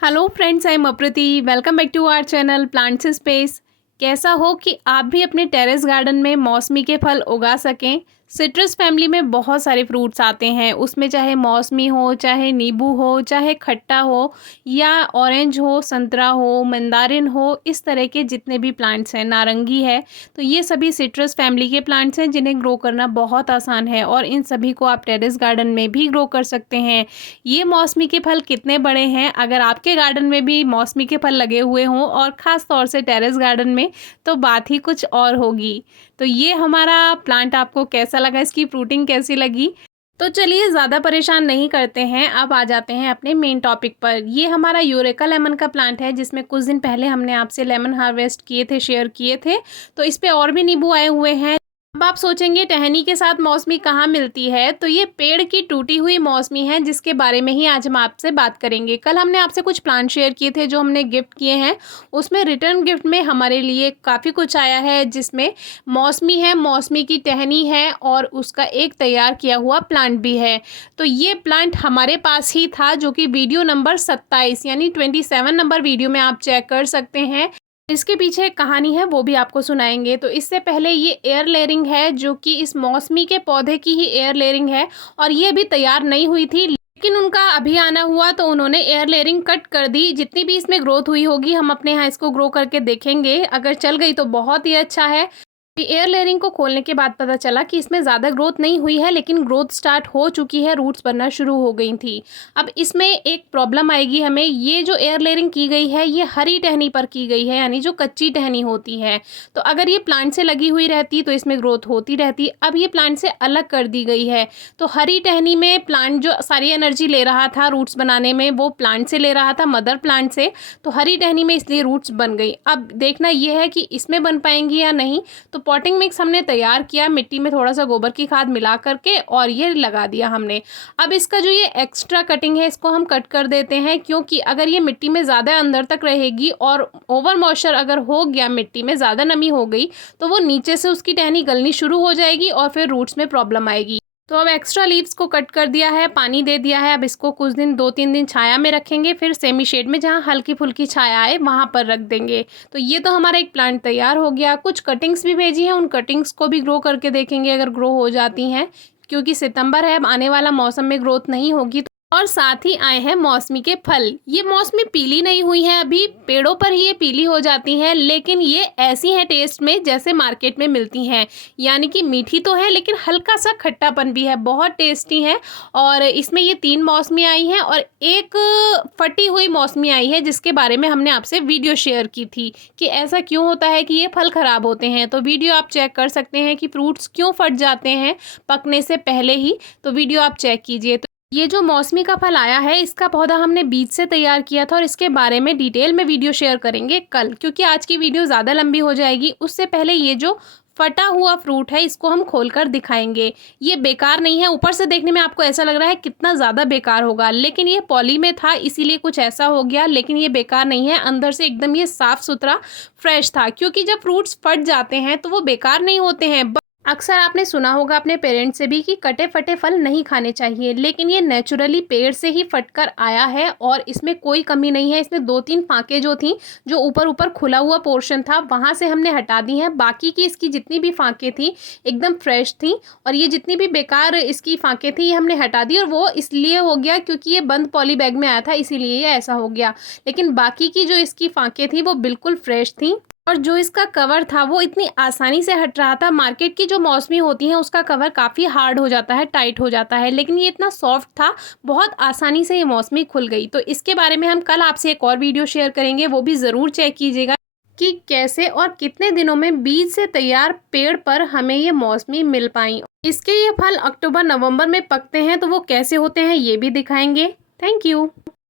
Hello friends, I am Aprati. Welcome back to our channel plants space. कैसा हो कि आप भी अपने टेरेस गार्डन में मौसमी के फल उगा सकें। सिट्रस फैमिली में बहुत सारे फ्रूट्स आते हैं, उसमें चाहे मौसमी हो, चाहे नींबू हो, चाहे खट्टा हो या ऑरेंज हो, संतरा हो, मंदारिन हो, इस तरह के जितने भी प्लांट्स हैं, नारंगी है, तो ये सभी सिट्रस फैमिली के प्लांट्स हैं जिन्हें ग्रो करना बहुत आसान है और इन सभी को आप टेरेस गार्डन में भी ग्रो कर सकते हैं। ये मौसमी के फल कितने बड़े हैं, अगर आपके गार्डन में भी मौसमी के फल लगे हुए हों और ख़ास तौर से टेरेस गार्डन में, तो बात ही कुछ और होगी। तो ये हमारा प्लांट आपको कैसा लगा, इसकी फ्रूटिंग कैसी लगी? तो चलिए ज़्यादा परेशान नहीं करते हैं, अब आ जाते हैं अपने मेन टॉपिक पर। ये हमारा यूरेका लेमन का प्लांट है जिसमें कुछ दिन पहले हमने आपसे लेमन हार्वेस्ट किए थे, शेयर किए थे। तो इस पे और भी नींबू आए हुए हैं। अब आप सोचेंगे टहनी के साथ मौसमी कहाँ मिलती है, तो ये पेड़ की टूटी हुई मौसमी है जिसके बारे में ही आज हम आपसे बात करेंगे। कल हमने आपसे कुछ प्लांट शेयर किए थे जो हमने गिफ्ट किए हैं, उसमें रिटर्न गिफ्ट में हमारे लिए काफ़ी कुछ आया है जिसमें मौसमी है, मौसमी की टहनी है और उसका एक तैयार किया हुआ प्लांट भी है। तो ये प्लांट हमारे पास ही था जो कि वीडियो नंबर 27 यानी 27 नंबर वीडियो में आप चेक कर सकते हैं। इसके पीछे एक कहानी है, वो भी आपको सुनाएंगे। तो इससे पहले ये एयर लेयरिंग है जो कि इस मौसमी के पौधे की ही एयर लेयरिंग है और ये भी तैयार नहीं हुई थी, लेकिन उनका अभी आना हुआ तो उन्होंने एयर लेयरिंग कट कर दी। जितनी भी इसमें ग्रोथ हुई होगी हम अपने यहाँ इसको ग्रो करके देखेंगे, अगर चल गई तो बहुत ही अच्छा है। एयर लेयरिंग को खोलने के बाद पता चला कि इसमें ज़्यादा ग्रोथ नहीं हुई है, लेकिन ग्रोथ स्टार्ट हो चुकी है, रूट्स बनना शुरू हो गई थी। अब इसमें एक प्रॉब्लम आएगी हमें, ये जो एयर लेयरिंग की गई है ये हरी टहनी पर की गई है, यानी जो कच्ची टहनी होती है। तो अगर ये प्लांट से लगी हुई रहती तो इसमें ग्रोथ होती रहती। अब ये प्लांट से अलग कर दी गई है, तो हरी टहनी में प्लांट जो सारी एनर्जी ले रहा था रूट्स बनाने में, वो प्लांट से ले रहा था, मदर प्लांट से। तो हरी टहनी में इसलिए रूट्स बन गई। अब देखना यह है कि इसमें बन पाएंगी या नहीं। तो पॉटिंग मिक्स हमने तैयार किया, मिट्टी में थोड़ा सा गोबर की खाद मिला करके और ये लगा दिया हमने। अब इसका जो ये एक्स्ट्रा कटिंग है इसको हम कट कर देते हैं, क्योंकि अगर ये मिट्टी में ज़्यादा अंदर तक रहेगी और ओवर मॉइस्चर अगर हो गया, मिट्टी में ज़्यादा नमी हो गई, तो वो नीचे से उसकी टहनी गलनी शुरू हो जाएगी और फिर रूट्स में प्रॉब्लम आएगी। तो अब एक्स्ट्रा लीव्स को कट कर दिया है, पानी दे दिया है। अब इसको कुछ दिन 2-3 दिन छाया में रखेंगे, फिर सेमी शेड में जहाँ हल्की फुल्की छाया आए वहाँ पर रख देंगे। तो ये तो हमारा एक प्लांट तैयार हो गया। कुछ कटिंग्स भी भेजी हैं, उन कटिंग्स को भी ग्रो करके देखेंगे अगर ग्रो हो जाती हैं, क्योंकि सितंबर है, अब आने वाला मौसम में ग्रोथ नहीं होगी। और साथ ही आए हैं मौसमी के फल। ये मौसमी पीली नहीं हुई है, अभी पेड़ों पर ही ये पीली हो जाती हैं, लेकिन ये ऐसी हैं टेस्ट में जैसे मार्केट में मिलती हैं, यानी कि मीठी तो है लेकिन हल्का सा खट्टापन भी है, बहुत टेस्टी है। और इसमें ये 3 मौसमी आई हैं और एक फटी हुई मौसमी आई है जिसके बारे में हमने आपसे वीडियो शेयर की थी कि ऐसा क्यों होता है कि ये फल ख़राब होते हैं। तो वीडियो आप चेक कर सकते हैं कि फ्रूट्स क्यों फट जाते हैं पकने से पहले ही, तो वीडियो आप चेक कीजिए। ये जो मौसमी का फल आया है इसका पौधा हमने बीज से तैयार किया था और इसके बारे में डिटेल में वीडियो शेयर करेंगे कल, क्योंकि आज की वीडियो ज़्यादा लंबी हो जाएगी। उससे पहले ये जो फटा हुआ फ्रूट है इसको हम खोलकर दिखाएंगे। ये बेकार नहीं है, ऊपर से देखने में आपको ऐसा लग रहा है कितना ज़्यादा बेकार होगा, लेकिन ये पॉली में था इसीलिए कुछ ऐसा हो गया, लेकिन ये बेकार नहीं है। अंदर से एकदम ये साफ़ सुथरा फ्रेश था, क्योंकि जब फ्रूट्स फट जाते हैं तो वो बेकार नहीं होते हैं। अक्सर आपने सुना होगा अपने पेरेंट्स से भी कि कटे फटे फल नहीं खाने चाहिए, लेकिन ये नेचुरली पेड़ से ही फटकर आया है और इसमें कोई कमी नहीं है। इसमें 2-3 फांके जो थी, जो ऊपर ऊपर खुला हुआ पोर्शन था, वहाँ से हमने हटा दी हैं। बाकी की इसकी जितनी भी फांके थी एकदम फ्रेश थी और ये जितनी भी बेकार इसकी फांके थी ये हमने हटा दी, और वो इसलिए हो गया क्योंकि ये बंद पॉली बैग में आया था, इसीलिए ये ऐसा हो गया। लेकिन बाकी की जो इसकी फांके थी वो बिल्कुल फ्रेश थी और जो इसका कवर था वो इतनी आसानी से हट रहा था। मार्केट की जो मौसमी होती हैं उसका कवर काफ़ी हार्ड हो जाता है, टाइट हो जाता है, लेकिन ये इतना सॉफ्ट था, बहुत आसानी से ये मौसमी खुल गई। तो इसके बारे में हम कल आपसे एक और वीडियो शेयर करेंगे, वो भी ज़रूर चेक कीजिएगा कि कैसे और कितने दिनों में बीज से तैयार पेड़ पर हमें ये मौसमी मिल पाई। इसके ये फल अक्टूबर नवंबर में पकते हैं, तो वो कैसे होते हैं ये भी दिखाएंगे। Thank you.